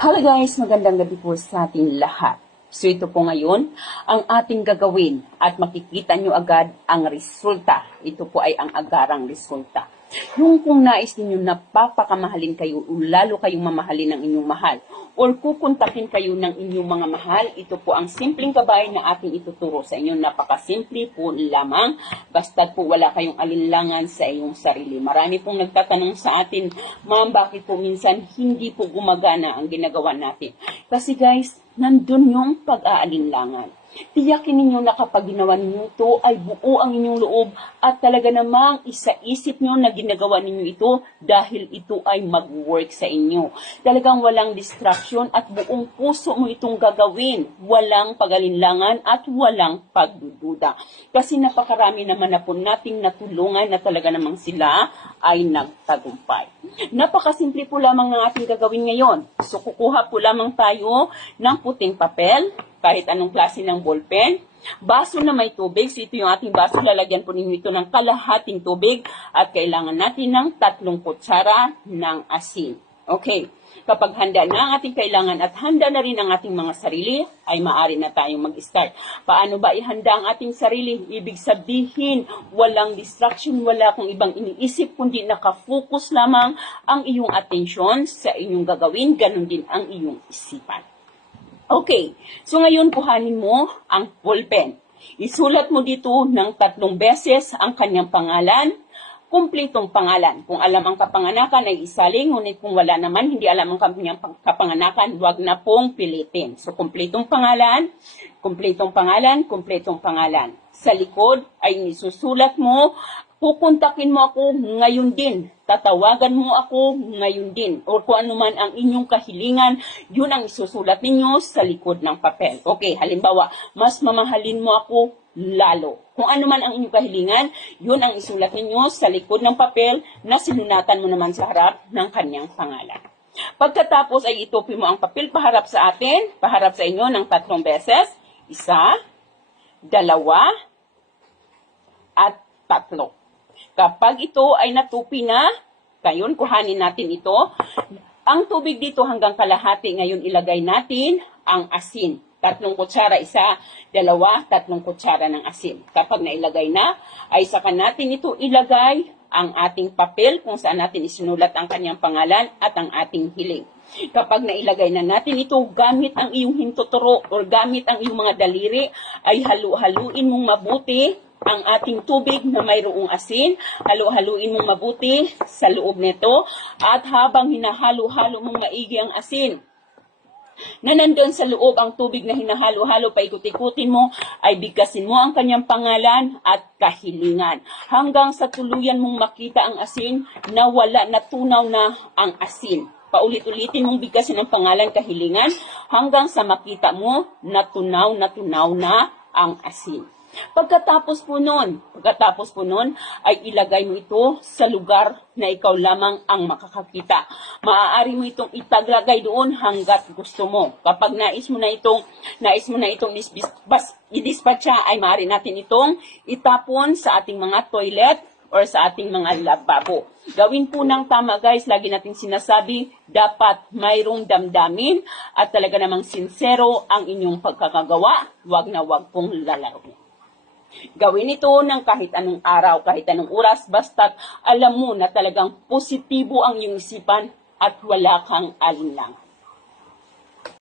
Hello guys, magandang gabi po sa ating lahat. So ito po ngayon ang ating gagawin at makikita nyo agad ang resulta. Ito po ay ang agarang resulta. Yung kung nais ninyo na papakamahalin kayo lalo kayong mamahalin ng inyong mahal or kukontakin kayo ng inyong mga mahal, ito po ang simpleng gabay na ating ituturo sa inyo. Napakasimple po lamang, basta po wala kayong alinlangan sa iyong sarili. Marami pong nagtatanong sa atin, ma'am, bakit po minsan hindi po gumagana ang ginagawa natin? Kasi guys, nandun yung pag-aalinlangan. Tiyakin ninyo na kapag ginawa ninyo ito ay buo ang inyong loob at talaga namang isa-isip nyo na ginagawa ninyo ito dahil ito ay mag-work sa inyo. Talagang walang distraction at buong puso mo itong gagawin. Walang pagalinlangan at walang pagdududa. Kasi napakarami naman na po nating natulungan na talaga namang sila ay nagtagumpay. Napakasimple po lamang ng ating gagawin ngayon. So kukuha po lamang tayo ng puting papel, kahit anong klase ng ballpen. Baso na may tubig. So ito yung ating baso. Lalagyan po ninyo ito ng kalahating tubig. At kailangan natin ng tatlong kutsara ng asin. Okay. Kapag handa na ang ating kailangan at handa na rin ang ating mga sarili, ay maaari na tayong mag-start. Paano ba ihanda ang ating sarili? Ibig sabihin, walang distraction, wala kang ibang iniisip, kundi nakafocus lamang ang iyong attention sa inyong gagawin, ganun din ang iyong isipan. Okay, so ngayon kuhanin mo ang ballpen. Isulat mo dito ng tatlong beses ang kanyang pangalan, kumpletong pangalan. Kung alam ang kapanganakan ay isaling, ngunit kung wala naman, hindi alam ang kanyang pang- kapanganakan, huwag na pong pilitin. So, kumpletong pangalan, kumpletong pangalan, kumpletong pangalan. Sa likod ay isusulat mo, pupuntakin mo ako ngayon din. Tatawagan mo ako ngayon din. O kung ano man ang inyong kahilingan, yun ang isusulat ninyo sa likod ng papel. Okay, halimbawa, mas mamahalin mo ako lalo. Kung ano man ang inyong kahilingan, yun ang isulat ninyo sa likod ng papel na sinunatan mo naman sa harap ng kanyang pangalan. Pagkatapos ay itupin mo ang papel paharap sa atin, paharap sa inyo ng tatlong beses. Isa, dalawa, at tatlo. Kapag ito ay natupi na, ngayon kuhanin natin ito. Ang tubig dito hanggang kalahati, ngayon ilagay natin ang asin. Tatlong kutsara, isa, dalawa, tatlong kutsara ng asin. Kapag nailagay na, ay saka natin ito ilagay ang ating papel kung saan natin isinulat ang kanyang pangalan at ang ating hiling. Kapag nailagay na natin ito gamit ang iyong hintuturo or gamit ang iyong mga daliri, ay halu-haluin mong mabuti ang ating tubig na mayroong asin, halu-haluin mong mabuti sa loob nito at habang hinahalo-halo mong maigi ang asin, na nandun sa loob ang tubig na hinahalo-halo, paikot-ikutin mo, ay bigkasin mo ang kanyang pangalan at kahilingan. Hanggang sa tuluyan mong makita ang asin na wala, natunaw na ang asin. Paulit-ulitin mong bigkasin ang pangalan kahilingan hanggang sa makita mo natunaw, natunaw na ang asin. Pagkatapos po nun, pagkatapos po nun, ay ilagay mo ito sa lugar na ikaw lamang ang makakakita. Maaari mo itong itaglagay doon hanggat gusto mo. Kapag nais mo na itong, nais mo na itong idispatcha, ay maaari natin itong itapon sa ating mga toilet or sa ating mga lababo. Gawin po ng tama guys, lagi nating sinasabi, dapat mayroong damdamin at talaga namang sincero ang inyong pagkakagawa, wag na wag pong lalaro. Gawin ito ng kahit anong araw, kahit anong oras, basta't alam mo na talagang positibo ang iyong isipan at wala kang alinlangan.